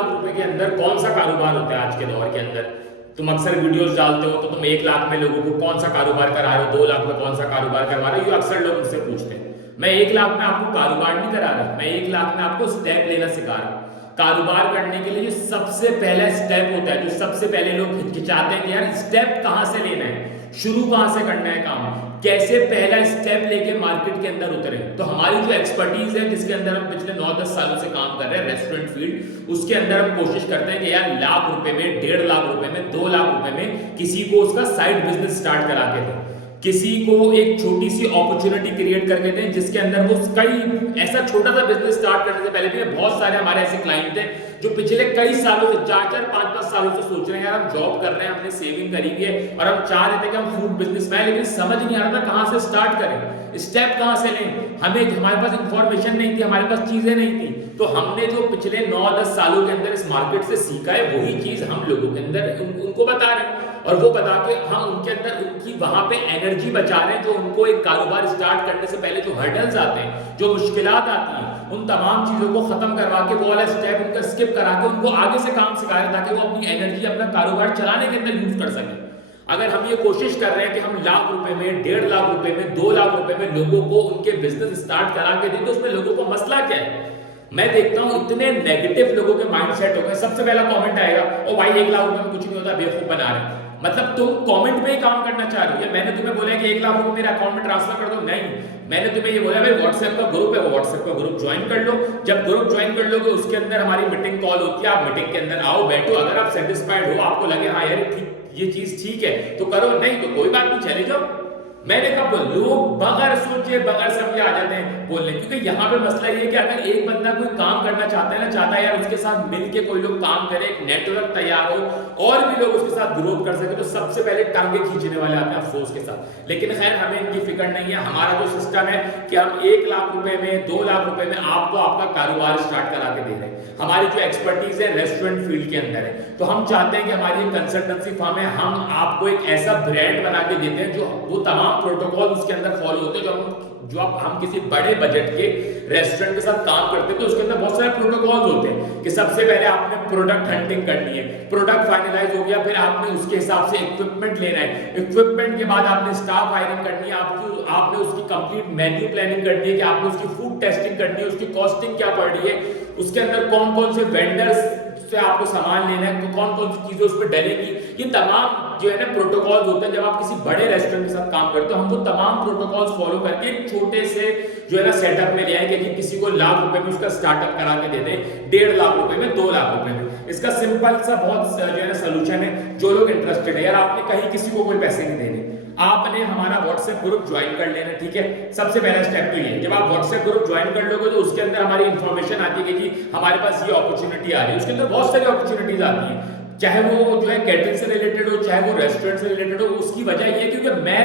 लाख रुपए के अंदर कौन सा कारोबार होता है आज के दौर के अंदर? तुम अक्सर वीडियोस डालते हो तो तुम 1 लाख में लोगों को कौन सा कारोबार करा रहे हो, 2 लाख में कौन सा कारोबार करवा रहे हो, ये अक्सर लोग मुझसे पूछते हैं। मैं 1 लाख में आपको कारोबार नहीं करा रहा, मैं 1 लाख में आपको स्टेप लेना सिखा रहा हूँ। कारोबार करने के लिए जो सबसे पहला स्टेप होता है, जो सबसे पहले लोग हिचकिचाते हैं कि यार स्टेप कहाँ से लेना है, शुरू कहाँ से करना है काम, कैसे पहला स्टेप लेके मार्केट के अंदर उतरे। तो हमारी जो एक्सपर्टीज है, जिसके अंदर हम पिछले 9-10 सालों से काम कर रहे हैं रेस्टोरेंट फील्ड, उसके अंदर हम कोशिश करते हैं कि यार लाख रुपए में, 1.5 लाख रुपए में, 2 लाख रुपए में किसी को उसका साइड बिजनेस स्टार्ट करा के दें, किसी को एक छोटी सी अपॉर्चुनिटी क्रिएट करके दें जिसके अंदर वो कई ऐसा छोटा सा बिजनेस स्टार्ट करने से पहले भी बहुत सारे हमारे ऐसे क्लाइंट थे जो पिछले कई सालों से 4-4, 5-5 सालों से सोच रहे हैं यार हम जॉब कर रहे हैं, हमने सेविंग करी हुई है और हम चाह रहे थे कि हम फूड बिजनेस में, लेकिन समझ नहीं आ रहा था कहां से स्टार्ट करें, स्टेप कहां से लें, हमारे पास इंफॉर्मेशन नहीं थी, हमारे पास चीजें नहीं थी। तो हमने जो पिछले 9-10 सालों के अंदर इस मार्केट से सीखा है वही चीज हम लोगों के अंदर उनको बता रहे हैं, और वो बता के हम उनके अंदर उनकी वहां पे एनर्जी बचा रहे हैं, जो उनको एक कारोबार स्टार्ट करने से पहले जो हर्डल्स आते हैं, जो मुश्किलात आती हैं, उन तमाम चीजों को खत्म करवा के वो वाला स्टेप उनका स्किप करा के उनको आगे से काम सिखा रहे हैं ताकि वो अपनी एनर्जी अपना कारोबार चलाने के अंदर यूज कर सके। अगर हम ये कोशिश कर रहे हैं कि हम लाख रुपए में, 1.5 लाख रुपए में, 2 लाख रुपए में लोगों को उनके बिजनेस स्टार्ट करा के दें, तो उसमें लोगों को मसला क्या है? मैं देखता हूं इतने नेगेटिव लोगों के माइंडसेट हो गए। सबसे पहला कमेंट आएगा, ओ भाई 1 लाख रुपए में कुछ नहीं होता, बेवकूफ बना रहे हैं। मतलब तुम कमेंट में ही काम करना चाह रहे हो? मैंने तुम्हें बोला है कि 1 लाख रुपए मेरे अकाउंट में ट्रांसफर कर दो? नहीं, मैंने तुम्हें ये बोला भाई व्हाट्सएप का ग्रुप है, वो व्हाट्सएप का ग्रुप ज्वाइन कर लो। जब ग्रुप ज्वाइन कर लोगे उसके अंदर हमारी मीटिंग कॉल होती है, आप मीटिंग के अंदर आओ, बैठो, अगर आप सेटिस्फाइड हो, आपको लगे हाँ यार ठीक ये चीज ठीक है तो करो, नहीं तो कोई बात नहीं, चले जाओ। मैंने कहा लोग बगैर सोचे बगैर समझे आ जाते हैं बोलने, क्योंकि यहाँ पे मसला ये है कि अगर एक बंदा कोई काम करना चाहता है ना, चाहता है यार उसके साथ मिलके कोई लोग काम करे, एक नेटवर्क तैयार हो और भी लोग उसके साथ ग्रोथ कर सके, तो सबसे पहले टांगे खींचने वाले आते हैं अफसोस के साथ। लेकिन खैर हमें इनकी फिक्र नहीं है। हमारा जो सिस्टम है कि हम 1 लाख रुपए में, 2 लाख रुपए में आपको आपका कारोबार स्टार्ट करा के दे रहे हैं। हमारी जो एक्सपर्टीज है रेस्टोरेंट फील्ड के अंदर है, तो हम चाहते हैं कि हमारी एक कंसल्टेंसी फर्म है, हम आपको एक ऐसा ब्रांड बना के देते हैं जो वो तमाम प्रोटोकॉल उसके अंदर फॉलो होते हैं जो हम किसी बड़े बजट के रेस्टोरेंट के साथ काम करते हैं तो उसके अंदर बहुत सारे प्रोटोकॉल्स होते हैं कि सबसे पहले आपने प्रोडक्ट हंटिंग करनी है, प्रोडक्ट फाइनलाइज हो गया, फिर आपने उसके हिसाब से इक्विपमेंट लेना है, इक्विपमेंट के बाद आपने स्टाफ हायरिंग करनी है, आपने उसकी कंप्लीट मेन्यू प्लानिंग करनी है कि आपने उसकी फूड टेस्टिंग करनी है, उसकी कॉस्टिंग क्या पड़ रही है, उसके अंदर कौन कौन से वेंडर्स से आपको सामान लेना है, कौन कौन सी चीजें उस पर डलेगी, ये तमाम जो है ना प्रोटोकॉल्स होते हैं। जब आप किसी बड़े रेस्टोरेंट के साथ काम करते हो, हम वो तमाम प्रोटोकॉल्स फॉलो करके एक छोटे से जो है ना सेटअप में ले आएंगे कि किसी को लाख रुपए में उसका स्टार्टअप करा के दे दें, 1.5 लाख रुपए में, 2 लाख रुपए में। इसका सिंपल सा बहुत जो है ना सोल्यूशन है। जो लोग इंटरेस्टेड है, यार आपने कहीं किसी को कोई पैसे नहीं देने, आपने हमारा व्हाट्सएप ग्रुप ज्वाइन कर लेना, ठीक है। सबसे पहला स्टेप तो ये है, जब आप व्हाट्सएप ग्रुप ज्वाइन कर लोगे तो उसके अंदर हमारी इंफॉर्मेशन आती है कि हमारे पास ये अपॉर्चुनिटी आ रही है। उसके अंदर बहुत सारी अपॉर्चुनिटीज आती हैं, चाहे वो जो है कैटरिंग से रिलेटेड हो, चाहे वो रेस्टोरेंट से रिलेटेड हो। उसकी वजह ये है क्योंकि मैं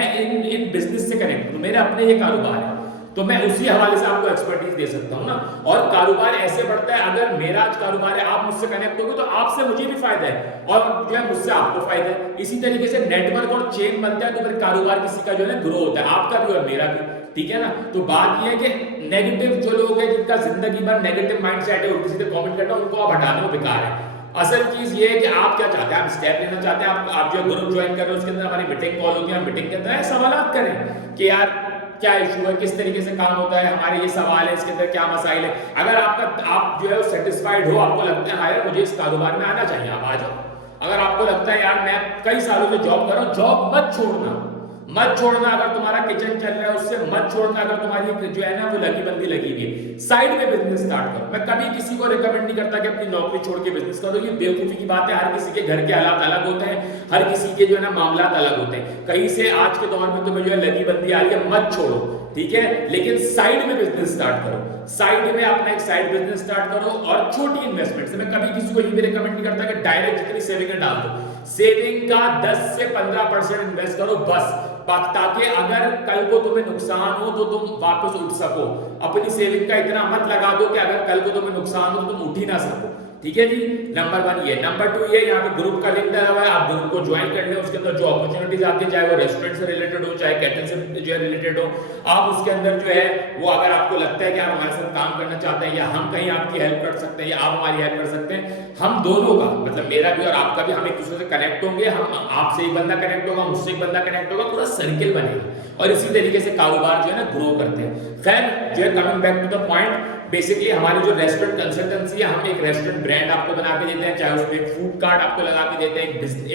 इन बिजनेस से कनेक्ट हूं, मेरे अपने ये कारोबार है, तो मैं उसी हवाले से आपको एक्सपर्टीज दे सकता हूं ना। और कारोबार ऐसे बढ़ता है, अगर मेरा आज कारोबार है, आप मुझसे कनेक्ट होगे तो आपसे मुझे भी फायदा है और जो है मुझसे आपको फायदा है। इसी तरीके से नेटवर्क और चेन बनता है तो फिर कारोबार किसी का जो है ग्रो होता है, आपका भी और मेरा भी, ठीक है ना। तो बात यह है कि नेगेटिव जो लोग हैं जिनका जिंदगी भर नेगेटिव माइंडसेट है, उल्टी सीधे कमेंट करना, उनको आप हटा दो, बेकार है। असल चीज ये है कि आप क्या चाहते हैं, आप स्टेप लेना चाहते हैं, आप जो ग्रुप ज्वाइन कर रहे हो उसके अंदर हमारी मीटिंग कॉल होगी, हम मीटिंग के अंदर सवाल करें कि यार क्या इशू है, किस तरीके से काम होता है, हमारे ये सवाल है, इसके अंदर क्या मसाइल है। अगर आप जो है सेटिस्फाइड हो, आपको लगता है हाँ यार मुझे इस कारोबार में आना चाहिए, आप आ जाओ। अगर आपको लगता है यार मैं कई सालों से जॉब कर रहा हूं, जॉब मत छोड़ना। अगर तुम्हारा किचन चल रहा है उससे मत छोड़ना। अगर तुम्हारी जो है ना वो लगी बंदी लगी हुई है, साइड में बिजनेस स्टार्ट करो। मैं कभी किसी को रिकमेंड नहीं करता कि अपनी नौकरी छोड़ के बिजनेस करो, ये बेवकूफी की बात है। हर किसी के घर के हालात अलग होते हैं, हर किसी के जो है ना मामला अलग होते हैं। कहीं से आज के दौर में तुम्हें जो है लगी बंदी आ रही है, मत छोड़ो, ठीक है, लेकिन साइड में बिजनेस स्टार्ट करो। साइड में अपना एक साइड बिजनेस स्टार्ट करो और छोटी इन्वेस्टमेंट से। मैं कभी किसी को ये भी रिकमेंड नहीं करता कि डायरेक्ट जितनी सेविंग है डाल दो, सेविंग का 10 से 15% इन्वेस्ट करो बस, ताकि अगर कल को तुम्हें नुकसान हो तो तुम वापस उठ सको। अपनी सेविंग का इतना मत लगा दो कि अगर कल को तुम्हें नुकसान हो तो तुम उठ ही ना सको, ठीक है जी, नंबर 1 ये। नंबर 2 ये, यहाँ पे ग्रुप का लिंक डाला हुआ है, आप ग्रुप को ज्वाइन कर लें। उसके अंदर जो अपॉर्चुनिटीज आती है, चाहे वो रेस्टोरेंट से रिलेटेड हो, चाहे कैटरिंग से जो है रिलेटेड हो, आप उसके अंदर जो है वो, अगर आपको लगता है कि आप हमारे साथ काम करना चाहते हैं, या हम कहीं आपकी हेल्प कर सकते हैं, या आप हमारी हेल्प कर सकते हैं, हम दोनों का मतलब मेरा भी और आपका भी, हम एक दूसरे से कनेक्ट होंगे। हम आपसे एक बंदा कनेक्ट होगा, मुझसे एक बंदा कनेक्ट होगा, पूरा सर्किल बनेगा और इसी तरीके से कारोबार जो है ना ग्रो करते हैं। खैर जो है, coming back to the point, basically हमारी जो रेस्टोरेंट कंसल्टेंसी है, हम एक रेस्टोरेंट ब्रांड आपको बना के देते हैं, चाहे उसमें एक फूड कार्ट आपको लगा के देते हैं,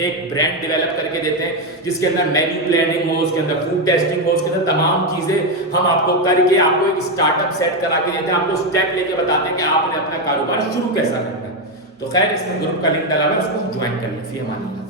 एक ब्रांड डेवलप करके देते हैं जिसके अंदर मेन्यू प्लानिंग हो, उसके अंदर फूड टेस्टिंग हो, उसके अंदर तमाम चीजें हम आपको करके आपको एक स्टार्टअप सेट करा के देते हैं, आपको स्टेप लेके बताते हैं कि आपने अपना कारोबार शुरू कैसा करना है। तो खैर इसमें ग्रुप का लिंक डाला हुआ है, उसको ज्वाइन कर लें। फी अमान अल्लाह।